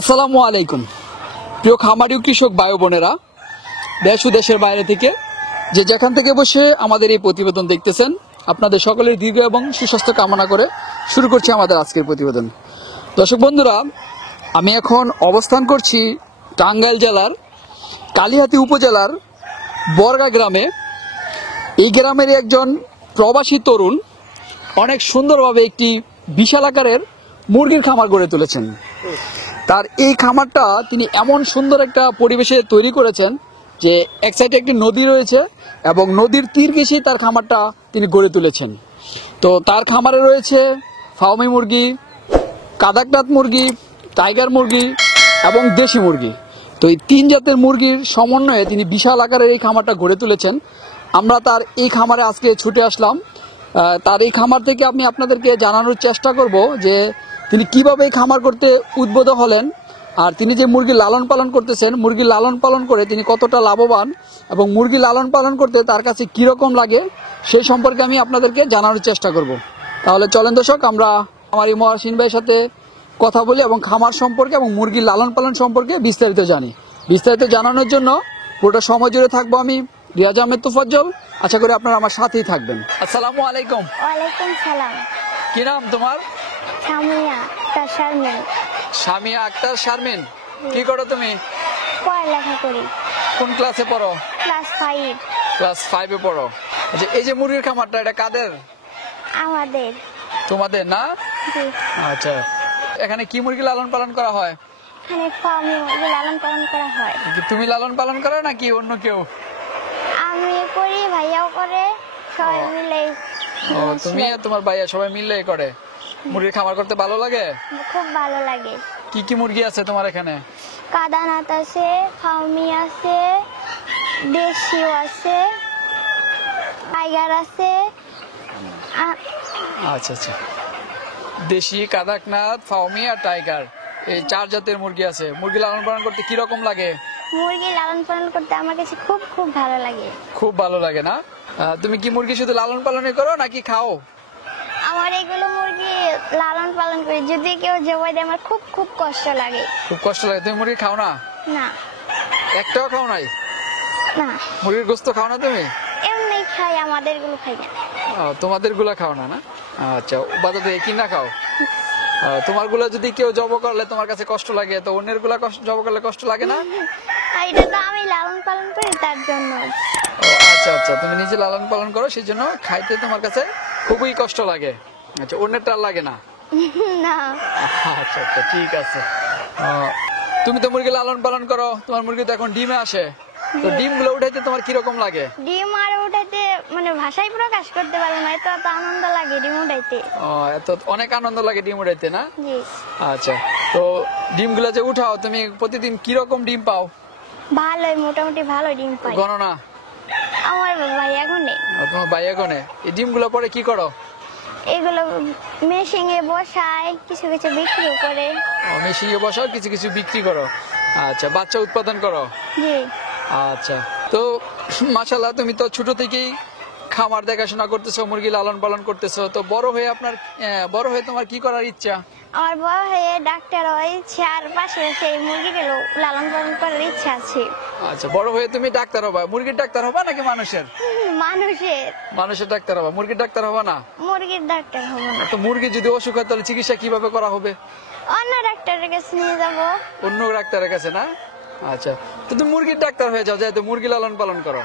আসসালামু আলাইকুম প্রিয় খামারি কৃষক ভাই বোনেরা, দেশ ও দেশের বাইরে থেকে যে যেখান থেকে বসে আমাদের এই প্রতিবেদন দেখতেছেন, আপনাদের সকলের দীর্ঘ এবং সুস্বাস্থ্য কামনা করে শুরু করছি আমাদের আজকের প্রতিবেদন। দর্শক বন্ধুরা, আমি এখন অবস্থান করছি টাঙ্গাইল জেলার কালিহাতী উপজেলার বর্গা গ্রামে। এই গ্রামের একজন প্রবাসী তরুণ অনেক সুন্দরভাবে একটি বিশাল আকারের মুরগির খামার গড়ে তুলেছেন। তার এই খামারটা তিনি এমন সুন্দর একটা পরিবেশে তৈরি করেছেন যে এক সাইডে একটি নদী রয়েছে এবং নদীর তীর ঘেঁষে তার খামারটা তিনি গড়ে তুলেছেন। তো তার খামারে রয়েছে ফার্মি মুরগি, কাদাকনাথ মুরগি, টাইগার মুরগি এবং দেশি মুরগি। তো এই তিন জাতের মুরগির সমন্বয়ে তিনি বিশাল আকারের এই খামারটা গড়ে তুলেছেন। আমরা তার এই খামারে আজকে ছুটে আসলাম। তার এই খামার থেকে আমি আপনাদেরকে জানানোর চেষ্টা করব যে তিনি কিভাবে এই খামার করতে উদ্বুদ্ধ হলেন, আর তিনি যে মুরগি লালন পালন করতেছেন, মুরগি লালন পালন করে তিনি কতটা লাভবান এবং মুরগি লালন পালন করতে তার কাছে কীরকম লাগে সেই সম্পর্কে আমি আপনাদেরকে জানানোর চেষ্টা করব। তাহলে চলেন দর্শক, আমরা আমার এই মহাসিন ভাইয়ের সাথে কথা বলি এবং খামার সম্পর্কে এবং মুরগি লালন পালন সম্পর্কে বিস্তারিত জানি। বিস্তারিত জানানোর জন্য পুরোটা সময় জুড়ে থাকবো আমি রিয়াজ আহমেদ তোফাজ্জল। আশা করি আপনারা আমার সাথেই থাকবেন। আসসালামু আলাইকুম। ওয়ালাইকুম সালাম। কি নাম তোমার? সামিয়া আক্তার শারমিন। সামিয়া আক্তার শারমিন। কি করো তুমি? পড়ালেখা করি। কোন ক্লাসে পড়ো? ক্লাস 5। ক্লাস 5-এ পড়ো। আচ্ছা, এই যে মুরগির খামারটা এটা কাদের? আমাদের। তোমাদের না? জি। আচ্ছা, এখানে কি মুরগি লালন পালন করা হয়? এখানে ফার্মে মুরগি লালন পালন করা হয়। কি তুমি লালন পালন করো নাকি অন্য কেউ? আমি করি, ভাইয়াও করে, সবাই মিলে। ও, তুমি আর তোমার ভাইয়া সবাই মিলে করে। মুরগির খামার করতে ভালো লাগে? খুব ভালো লাগে। কি কি মুরগি আছে তোমার এখানে? কাদানাথ আছে, ফার্মি আছে, দেশিও আছে, টাইগার আছে। আচ্ছা আচ্ছা, দেশি, কাদাকনাথ, ফার্মি আর টাইগার, এই 4 জাতের মুরগি আছে। মুরগি লালন পালন করতে কি রকম লাগে? মুরগি লালন পালন করতে আমার কাছে খুব খুব ভালো লাগে। খুব ভালো লাগে না? তুমি কি মুরগি শুধু লালন পালনই করো নাকি খাও? আমার এগুলো মুরগি লালন পালন করি, যদি কেউ জবাই দেয় আমার খুব খুব কষ্ট লাগে। খুব কষ্ট লাগে? তুমি মুরগি খাও না? না। একটাও খাও নাই? না, মুরগির গোস্ত খাও না তুমি? এমনি খাই, আমাদের গুলো খাই না। তোমাদের গুলা খাও না? না, আচ্ছা, বাজারে কিনা খাও। তোমার গুলা যদি কেউ জব করলে তোমার কাছে কষ্ট লাগে, তো অন্যের গুলা জব করলে কষ্ট লাগে না? এটা তো আমি লালন পালন করি তার জন্য। আচ্ছা আচ্ছা, তুমি নিজে লালন পালন করো সেই জন্য খাইতে তোমার কাছে খুবই কষ্ট লাগে। আচ্ছা, অন্যেরটা আর লাগে না? না। আচ্ছা আচ্ছা, ঠিক আছে। তুমি তো মুরগি লালন পালন করো, তোমার মুরগি তো এখন ডিমে আসে, তো ডিম গুলো উঠাইতে তোমার কিরকম লাগে? ডিম আর উঠাইতে মানে ভাষায় প্রকাশ করতে পারবো না, এত এত আনন্দ লাগে ডিম উঠাইতে। এত অনেক আনন্দ লাগে ডিম উঠাইতে না? জি। আচ্ছা, তো ডিম গুলো যে উঠাও তুমি প্রতিদিন কিরকম ডিম পাও? ভালোই, মোটামুটি ভালো ডিম পাই। গণনা? আমার ভাই এখন নেই। তোমার ভাই এখানে এই ডিম গুলো পরে কি করো? এগুলো মেশিনে বসায়, কিছু কিছু বিক্রি করে। মেশিনে বসাও, কিছু কিছু বিক্রি করো। আচ্ছা, বাচ্চা উৎপাদন করো? জি। আচ্ছা, তো মাশাআল্লাহ, তুমি তো ছোট থেকেই খামার দেখাশোনা করতেছো, মুরগি লালন পালন করতেছো, তো বড় হয়ে তোমার কি করার ইচ্ছা? আমার বড় হয়ে ডাক্তার হওয়ার ইচ্ছা, আর পাশে সেই মুরগিগুলো লালন পালন করার ইচ্ছা আছে। আচ্ছা, বড় হয়ে তুমি ডাক্তার হবা? মুরগির ডাক্তার হবা নাকি মানুষের? মানুষের ডাক্তার হবা, মুরগির ডাক্তার হবা না? মুরগির ডাক্তার হবো না। তো মুরগি যদি অসুখ হয় তাহলে চিকিৎসা কিভাবে করা হবে? অন্য ডাক্তারের কাছে নিয়ে যাব। অন্য ডাক্তারের কাছে না? আচ্ছা, তো তুমি মুরগির ডাক্তার হয়ে যাও, যেহেতু মুরগি লালন পালন করো।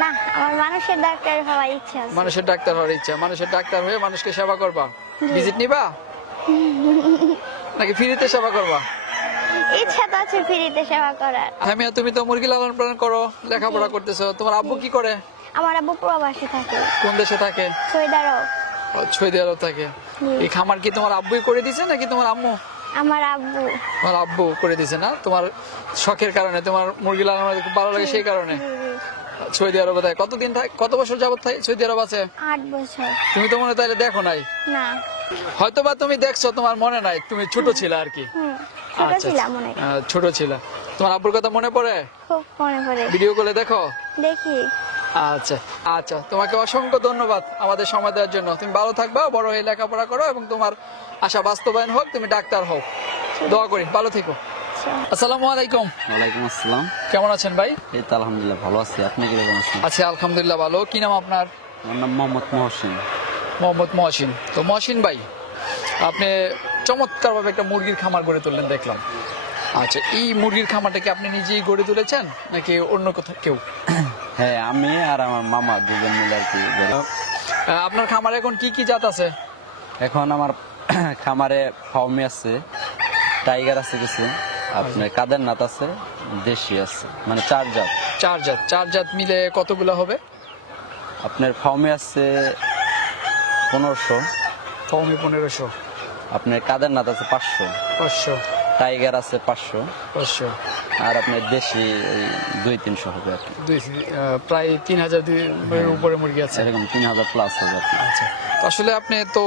না, আমার মানুষের ডাক্তার হওয়ার ইচ্ছা আছে। মানুষের ডাক্তার হওয়ার ইচ্ছা? মানুষের ডাক্তার হয়ে মানুষকে সেবা করবা? ভিজিট নিবা নাকি ফ্রিতে সেবা করবা? ইচ্ছা তো আছে ফ্রিতে সেবা করার। হ্যাঁ, তুমি তো মুরগি লালন পালন করো, লেখাপড়া করতেছো, তোমার আব্বু কি করে? আমার আব্বু প্রবাসী থাকে। কোন দেশে থাকে? সৌদি আরব। সৌদি আরব থাকে। এই খামার কি তোমার আব্বুই করে দিছে নাকি তোমার আম্মু? আমার আব্বু। তোমার আব্বু করে দিছে না? তোমার শখের কারণে, তোমার মুরগি লালন খুব ভালো লাগে সেই কারণে? সৌদি আরবে থাকে। কত বছর যাবত সৌদি আরব আছে? 8 বছর। তুমি তো মনে তাইলে দেখো নাই? না। হয়তোবা তুমি দেখছো, তোমার মনে নাই, তুমি ছোট ছিলে আর কি। ছোট ছিলাম মনে। ছোট ছিল। তোমার আব্বুর কথা মনে পড়ে? খুব মনে পড়ে। ভিডিও কলে দেখো? দেখি। আচ্ছা আচ্ছা, তোমাকে অসংখ্য ধন্যবাদ আমাদের সময় দেওয়ার জন্য। তুমি ভালো থাকবা, বড় হয়ে লেখাপড়া করো এবং তোমার আশা বাস্তবায়ন হোক, তুমি ডাক্তার হও। দোয়া করি, ভালো থেকো। আচ্ছা। আসসালামু আলাইকুম। ওয়ালাইকুম আসসালাম। কেমন আছেন ভাই? এই তো আলহামদুলিল্লাহ ভালো আছি। আপনি কিরকম আছেন? আছি আলহামদুলিল্লাহ ভালো। কি নাম আপনার? আমার নাম মোহাম্মদ মহসিন। মোহাম্মদ মহসিন। তো মহসিন ভাই, আপনি চমৎকারভাবে একটা মুরগির খামার গড়ে তুললেন দেখলাম। আচ্ছা, এই মুরগির খামারটা কি আপনি নিজেই গড়ে তুলেছেন নাকি অন্য কোথাও কেউ? হ্যাঁ, আমি আর আমার মামা দুজন মিলে আর কি। আপনার খামারে এখন কি কি জাত আছে? এখন আমার খামারে ফাউমি আছে, টাইগার আছে কিছু, আপনার কাদের নাত আছে, দেশি আছে, মানে 4 জাত। চার জাত মিলে কতগুলো হবে? আপনার ফাউমি আছে 1500, ফাউমি 1500, আপনার কাদের নাত আছে 500, 500, টাইগার আছে 500, 500, আর আপনার দেশি 200-300 হবে আর কি। প্রায় 3000 উপরে মুরগি আছে। এরকম 3000 প্লাস হবে আর কি। আচ্ছা, তো আসলে আপনি তো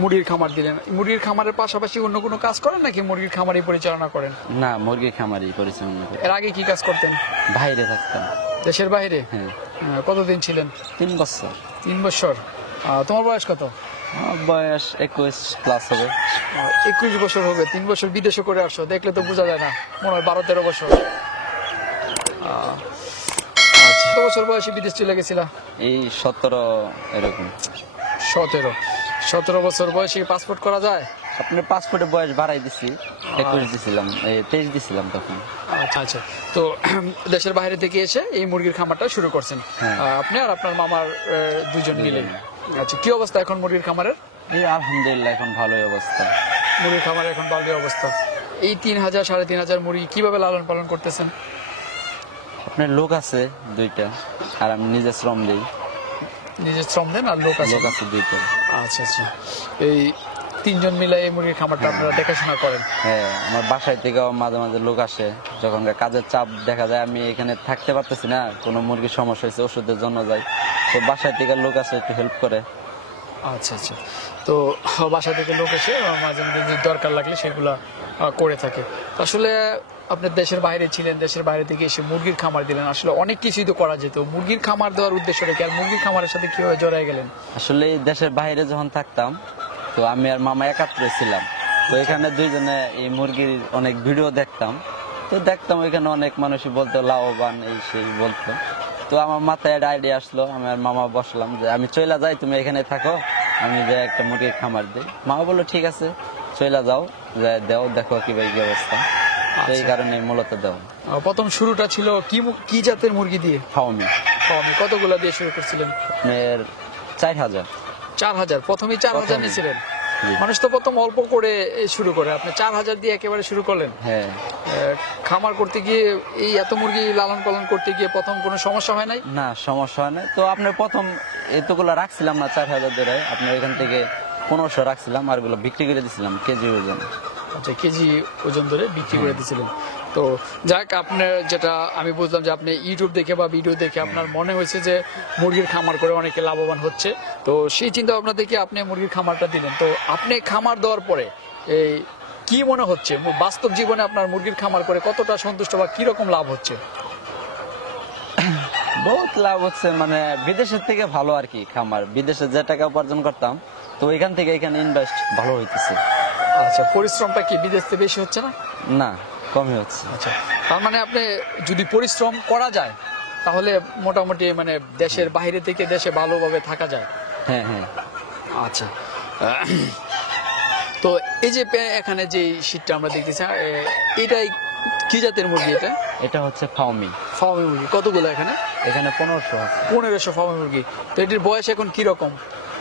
মুরগির খামার দিলেন, মুরগির খামারের পাশাপাশি অন্য কোনো কাজ করেন নাকি মুরগির খামারই পরিচালনা করেন? না, মুরগির খামারই পরিচালনা করি। এর আগে কি কাজ করতেন? বাইরে থাকতাম। দেশের বাইরে? হ্যাঁ, কতদিন ছিলেন? 3 বছর। 3 বছর। তোমার বয়স কত? আমার বয়স 21 প্লাস হবে। 21 বছর হবে। 3 বছর বিদেশে করে আসো, দেখলে তো বোঝা যায় না, মনে হয় 12-13 বছর। আচ্ছা, কত বছর বয়সে বিদেশ চলে গেছিলা? এই 17 এরকম। 17 বছর বয়সে পাসপোর্ট করা যায়? আপনার পাসপোর্টের বয়স বাড়াই দিছি, 21 দিছিলাম, 23 দিছিলাম তখন। আচ্ছা আচ্ছা, তো দেশের বাইরে থেকে এসে এই মুরগির খামারটা শুরু করছেন। হ্যাঁ। আপনি আর আপনার মামার দুজন মিলে। আচ্ছা, কি অবস্থা এখন মুরগির খামারের? এই আলহামদুলিল্লাহ এখন ভালোই অবস্থা। মুরগির খামারের এখন ভালো অবস্থা। এই 3000 3500 মুরগি কিভাবে লালন পালন করতেছেন? আপনার লোক আছে 2টা, আর আমি নিজে শ্রম দিই। নিজের শ্রম দেন আর লোক আছে? লোক আছে 2টা। আচ্ছা আচ্ছা, এই 3 জন মিলে এই মুরগির খামারটা আপনারা দেখাশোনা করেন? হ্যাঁ, আমার বাসায় থেকেও মাঝে মাঝে লোক আসে, যখন কাজের চাপ দেখা যায় আমি এখানে থাকতে পারতেছি না, কোনো মুরগির সমস্যা হয়েছে ওষুধের জন্য যাই, তো বাসায় থেকে লোক আসে একটু হেল্প করে। আচ্ছা আচ্ছা, তো বাসা থেকে লোক এসে মাঝে মাঝে যদি দরকার লাগলে সেগুলা করে থাকে। তো আসলে আপনি দেশের বাইরে ছিলেন, দেশের বাইরে থেকে এসে মুরগির খামার দিলেন, আসলে অনেক কিছুই তো করা যেত। মুরগির খামার দেওয়ার উদ্দেশ্যটা কি, আর মুরগির খামারের সাথে কিভাবে জড়ায় গেলেন? আসলে দেশের বাইরে যখন থাকতাম, তো আমি আর মামা একাত্রে ছিলাম, তো এখানে দুইজনে এই মুরগির অনেক ভিডিও দেখতাম, তো দেখতাম ওইখানে অনেক মানুষই বলতো লাভবান এই সেই বলতো, তো আমার মাথায় একটা আইডিয়া আসলো, আমি আর মামা বসলাম যে আমি চইলা যাই, তুমি এখানে থাকো, আমি যে একটা মুরগির খামার দিই। মামা বললো ঠিক আছে, চইলা যাও, দেও, দেখো কি অবস্থা। তো এই কারণে মূলত দেও। প্রথম শুরুটা ছিল কি জাতের মুরগি দিয়ে? ফাউমি। কতগুলা দিয়ে শুরু করছিলেন? আপনার 4000। 4000? প্রথমেই 4000 নিয়েছিলেন? জি। মানুষ তো প্রথম অল্প করে শুরু করে, আপনি 4000 দিয়ে একেবারে শুরু করলেন। হ্যাঁ, খামার করতে গিয়ে এই এত মুরগি লালন পালন করতে গিয়ে প্রথম কোনো সমস্যা হয় নাই? না, সমস্যা হয় না। তো আপনার প্রথম এতগুলো রাখছিলাম না 4000 ধরে, আপনার এখান থেকে 1500 রাখছিলাম, আর গুলো বিক্রি করে দিছিলাম কেজি ওজন। আচ্ছা, কেজি ওজন ধরে বিক্রি করে দিয়েছিলেন। তো যাক, আপনার যেটা আমি বুঝলাম যে আপনি ইউটিউব দেখে বা ভিডিও দেখে আপনার মনে হয়েছে যে মুরগির খামার করে অনেকে লাভবান হচ্ছে, তো সেই চিন্তা ভাবনা থেকে আপনি মুরগির খামারটা দিলেন। তো আপনি খামার দেওয়ার পরে এই কি মনে হচ্ছে, বাস্তব জীবনে আপনার মুরগির খামার করে কতটা সন্তুষ্ট বা কি রকম লাভ হচ্ছে? বহুত লাভ হচ্ছে, মানে বিদেশের থেকে ভালো আর কি খামার। বিদেশে যে টাকা উপার্জন করতাম, তো এখান থেকে এখানে ইনভেস্ট ভালো হইতেছে। আচ্ছা, পরিশ্রমটা কি বিদেশ থেকে বেশি হচ্ছে না? না, কমই হচ্ছে। আচ্ছা, তার মানে আপনি যদি পরিশ্রম করা যায় তাহলে মোটামুটি মানে দেশের বাইরে থেকে দেশে ভালোভাবে থাকা যায়। হ্যাঁ হ্যাঁ। আচ্ছা, তো এই যে এখানে যে শীটটা আমরা দেখতেছি, এটাই কি জাতের মুরগি? এটা হচ্ছে ফাউমি। ফার্মি মুরগি কতগুলো এখানে? এখানে 1500 আছে। 1500 ফার্মি মুরগি। তো এটির বয়স এখন কি রকম?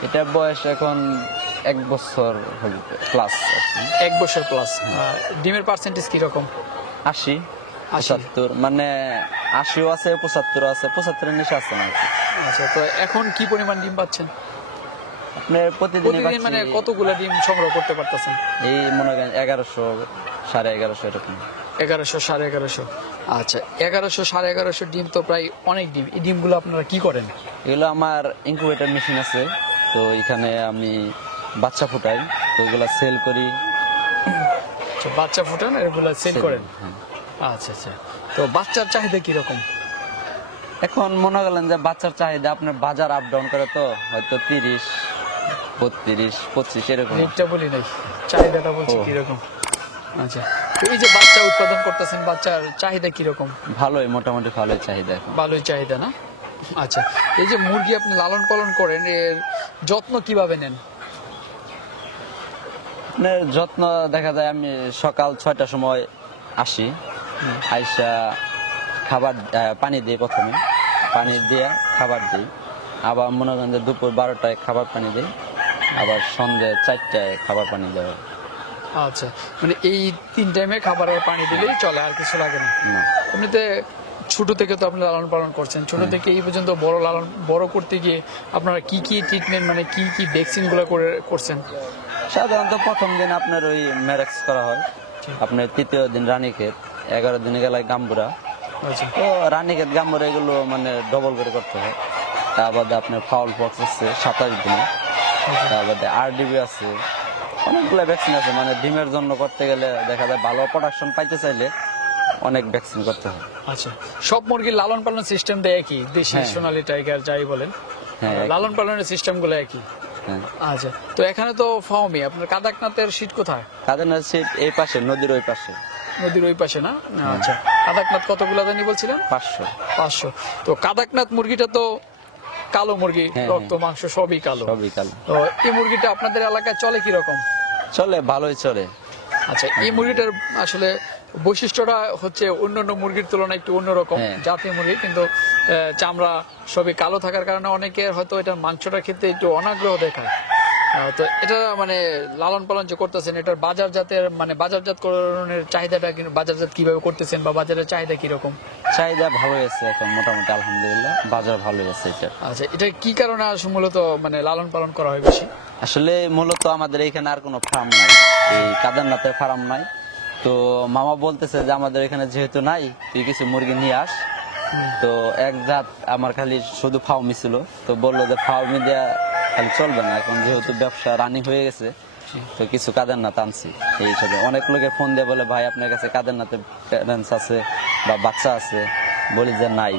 এটার বয়স এখন 1 বছর প্লাস। 1 বছর প্লাস। ডিমের পার্সেন্টেজ কি রকম? 80, 75, মানে 80ও আছে, 75ও আছে, 75-এর নিচে আছে না। আচ্ছা, তো এখন কি পরিমাণ ডিম পাচ্ছেন? আপনার প্রতিদিন মানে কতগুলা ডিম সংগ্রহ করতে পারতেছেন? এই মনে করেন 1100, 1150 এরকম। 1100, 1150। আচ্ছা, 1100, 1150 ডিম তো প্রায় অনেক ডিম। এই ডিমগুলো আপনারা কি করেন? এগুলো আমার ইনকিউবেটর মেশিন আছে, তো এখানে আমি বাচ্চা ফুটাই, তো এগুলো সেল করি। আচ্ছা, বাচ্চা ফুটান, এগুলো সেল করেন? হ্যাঁ। আচ্ছা আচ্ছা, তো বাচ্চার চাহিদা কি রকম? এখন মনে করেন যে বাচ্চার চাহিদা আপনার বাজার আপ ডাউন করে, তো হয়তো 30, 32, 25 এরকম। রেটটা বলি নাই, চাহিদাটা বলছি ও। কিরকম। আচ্ছা, তো এই যে বাচ্চা উৎপাদন করতেছেন, বাচ্চার চাহিদা কিরকম? ভালোই, মোটামুটি ভালোই চাহিদা এখন। ভালোই চাহিদা না? আচ্ছা, এই যে মুরগি আপনি লালন পালন করেন, এর যত্ন কিভাবে নেন? আপনার যত্ন দেখা যায় আমি সকাল 6টার সময় আসি, আইসা খাবার পানি দিই, প্রথমে পানি দিয়ে খাবার দিই, আবার মনে করেন যে দুপুর 12টায় খাবার পানি দিই, আবার সন্ধ্যে 4টায় খাবার পানি দেওয়া। আচ্ছা, মানে এই 3 টাইমে খাবার আর পানি দিলেই চলে, আর কিছু লাগে না? না। এমনিতে ছোট থেকে তো আপনি লালন পালন করছেন, ছোট থেকে এই পর্যন্ত বড় করতে গিয়ে আপনারা কি কি ট্রিটমেন্ট, মানে কি কি ভ্যাকসিন গুলো করছেন? সাধারণত প্রথম দিন আপনার ওই ম্যারেক্স করা হয়, আপনার তৃতীয় দিন রানীক্ষেত, 11 দিনে গেলে গাম্বুরা। আচ্ছা, তো রানীক্ষেত গাম্বুরা এগুলো মানে ডবল করে করতে হয়। তার বাদে আপনার ফাউল পক্স আছে 27 দিনে, তার বাদে RDB আছে, অনেকগুলো ভ্যাকসিন আছে। মানে ডিমের জন্য করতে গেলে দেখা যায় ভালো প্রোডাকশন পাইতে চাইলে অনেক ভ্যাকসিন করতে হয়। আচ্ছা, সব মুরগির লালন পালন সিস্টেম দেয় কি? দেশি হ্যাঁ। সোনালী টাইগার যাই বলেন, হ্যাঁ, একই। লালন পালনের সিস্টেম গুলো একই। হ্যাঁ, আচ্ছা, তো এখানে তো ফার্মি, আপনার কাদাকনাথের শীত কোথায়? তাদের সিট এই পাশে, নদীর ওই পাশে। নদীর ওই পাশে না? আচ্ছা, কাদাকনাথ কতগুলো জানি বলছিলেন? 500। 500। তো কাদাকনাথ মুরগিটা তো কালো মুরগি, হ্যাঁ, রক্ত মাংস সবই কালো। সবই কালো। তো এই মুরগিটা আপনাদের এলাকায় চলে কিরকম? চলে, ভালোই চলে। আচ্ছা, এই মুরগিটার আসলে বৈশিষ্ট্যটা হচ্ছে অন্যান্য মুরগির তুলনায় একটু অন্যরকম হ্যাঁ। জাতীয় মুরগি, কিন্তু চামড়া সবই কালো থাকার কারণে অনেকের হয়তো এটার মাংসটা খেতে একটু অনাগ্রহ দেখায়। তো এটা মানে লালন পালন যে করতেছেন, এটার বাজারজাতকরণের চাহিদাটা, বাজারজাত কিভাবে করতেছেন বা বাজারের চাহিদা কিরকম? চাহিদা ভালোই আছে এখন, মোটামুটি আলহামদুলিল্লাহ বাজার ভালোই আছে এটা। আচ্ছা, এটা কি কারণে মূলত মানে লালন পালন করা হয় বেশি? আসলে মূলত আমাদের এখানে আর কোনো ফার্ম নাই, এই কাদারনাথের ফার্ম নাই। তো মামা বলতেছে যে আমাদের এখানে যেহেতু নাই, তুই কিছু মুরগি নিয়ে আস। তো এক জাত আমার খালি শুধু ফার্মি ছিল, তো বললো যে ফার্মি দেয়া খালি চলবে না, এখন যেহেতু ব্যবসা রানিং হয়ে গেছে, তো কিছু কাদারনাথ আনছি। এই হিসাবে অনেক লোকে ফোন দিয়ে বলে, ভাই আপনার কাছে কাদারনাথের প্যারেন্টস আছে বা বাচ্চা আছে? বলি যে নাই,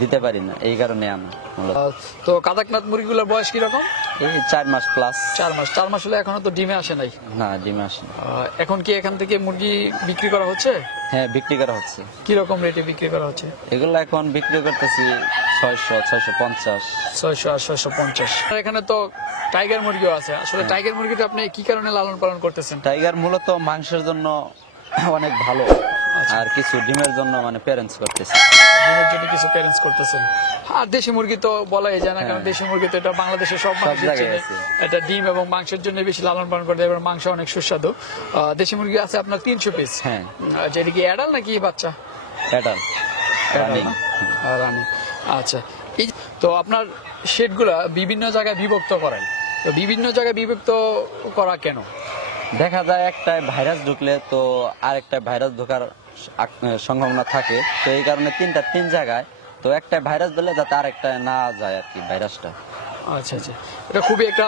দিতে পারি না, এই কারণে আনা মূলত। তো কাদাকনাথ মুরগিগুলোর বয়স কিরকম? এই 4 মাস প্লাস। 4 মাস হলে এখনো তো ডিমে আসে নাই? না, ডিমে আসে না। এখন কি এখান থেকে মুরগি বিক্রি করা হচ্ছে? হ্যাঁ, বিক্রি করা হচ্ছে। কিরকম রেটে বিক্রি করা হচ্ছে? এগুলো এখন বিক্রি করতেছি 600, 650। 600 আর 650। আর এখানে তো টাইগার মুরগিও আছে। আসলে টাইগার মুরগিটা আপনি কি কারণে লালন পালন করতেছেন? টাইগার মূলত মাংসের জন্য অনেক ভালো, আর কিছু ডিমের জন্য মানে প্যারেন্টস করতেছে। ডিমের জন্য কিছু প্যারেন্টস করতেছেন। আর দেশি মুরগি তো বলাই যায় না, কারণ দেশি মুরগি তো এটা বাংলাদেশের সব মানুষের জায়গায় চেনে। আছে। এটা ডিম এবং মাংসের জন্য বেশি লালন পালন করতে, এবার মাংস অনেক সুস্বাদু। দেশি মুরগি আছে আপনার 300 পিস। হ্যাঁ। যেটা কি অ্যাডাল নাকি বাচ্চা? Pattern running. রানী। আচ্ছা, এই তো আপনার শেডগুলা বিভিন্ন জায়গায় বিভক্ত করাই, তো বিভিন্ন জায়গায় বিভক্ত করা কেন? দেখা যায় একটা ভাইরাস ঢুকলে তো আরেকটা ভাইরাস ঢোকার সম্ভাবনা থাকে, তো এই কারণে তিন জায়গায়, তো একটা ভাইরাস দিলে যাতে আরেকটা না যায় আর কি ভাইরাসটা। আচ্ছা আচ্ছা, এটা খুবই একটা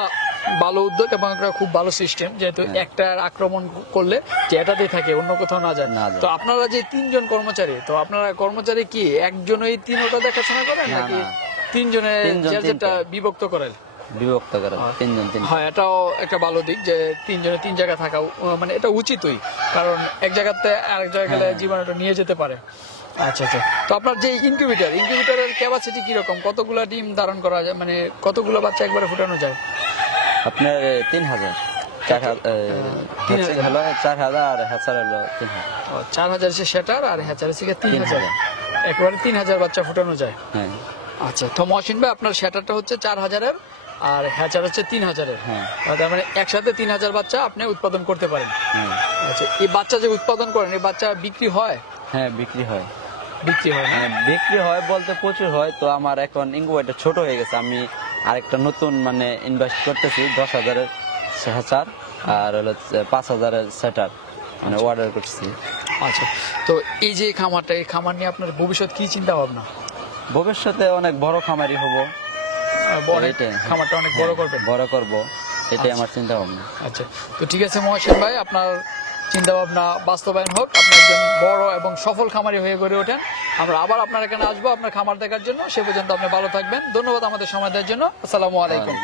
ভালো উদ্যোগ এবং একটা খুব ভালো সিস্টেম, যেহেতু একটার আক্রমণ করলে যে এটাতেই থাকে, অন্য কোথাও না যায়। না যায়। তো আপনারা যে 3 জন কর্মচারী, তো আপনারা কর্মচারী কি একজনই 3টা দেখাশোনা করেন না, নাকি না। 3 জনে তিনজন যেটা তিনটা। বিভক্ত করেন? বিভক্ত করে 3 জন। হ্যাঁ, এটাও একটা ভালো দিক যে 3 জনে 3 জায়গায় থাকা, মানে এটা উচিতই, কারণ এক জায়গাতে আরেক জায়গায় গেলে জীবাণুটা নিয়ে যেতে পারে। আচ্ছা আচ্ছা, তো আপনার যে ইনকিউবেটরের ক্যাপাসিটি কিরকম? কতগুলা ডিম ধারণ করা যায়, মানে কতগুলো বাচ্চা একবারে ফুটানো যায়? আপনার 3000, 4000 হলো 4000 আর হ্যাচার হলো 3000। 4000 সে সেটার, আর হ্যাচার থেকে 3000, একবারে 3000 বাচ্চা ফুটানো যায়। হ্যাঁ। আচ্ছা, তো মহসিন ভাই আপনার সেটারটা হচ্ছে 4000-এর আর হ্যাচার হচ্ছে 3000-এর। হ্যাঁ। তার মানে একসাথে 3000 বাচ্চা আপনি উৎপাদন করতে পারেন। হ্যাঁ। আচ্ছা, এই বাচ্চা যে উৎপাদন করেন, এই বাচ্চা বিক্রি হয়? হ্যাঁ, বিক্রি হয়। বিক্রি হয় না? বিক্রি হয় বলতে প্রচুর হয়। তো আমার এখন ইনকিউবেটর ছোট হয়ে গেছে, আমি আরেকটা নতুন মানে ইনভেস্ট করতেছি 10,000-এর হ্যাচার আর হলো 5,000-এর সেটার মানে অর্ডার করছি। আচ্ছা, তো এই যে খামারটা, এই খামার নিয়ে আপনার ভবিষ্যৎ কি চিন্তা ভাবনা? ভবিষ্যতে অনেক বড় খামারি হব, এটাই। খামারটা অনেক বড় করবেন? বড় করব, এটাই আমার চিন্তা ভাবনা। আচ্ছা, তো ঠিক আছে মহসিন ভাই, আপনার চিন্তা ভাবনা বাস্তবায়ন হোক, আপনি একজন বড় এবং সফল খামারি হয়ে গড়ে ওঠেন। আমরা আবার আপনার এখানে আসবো আপনার খামার দেখার জন্য। সে পর্যন্ত আপনি ভালো থাকবেন। ধন্যবাদ আমাদের সময় দেওয়ার জন্য। আসসালামু আলাইকুম।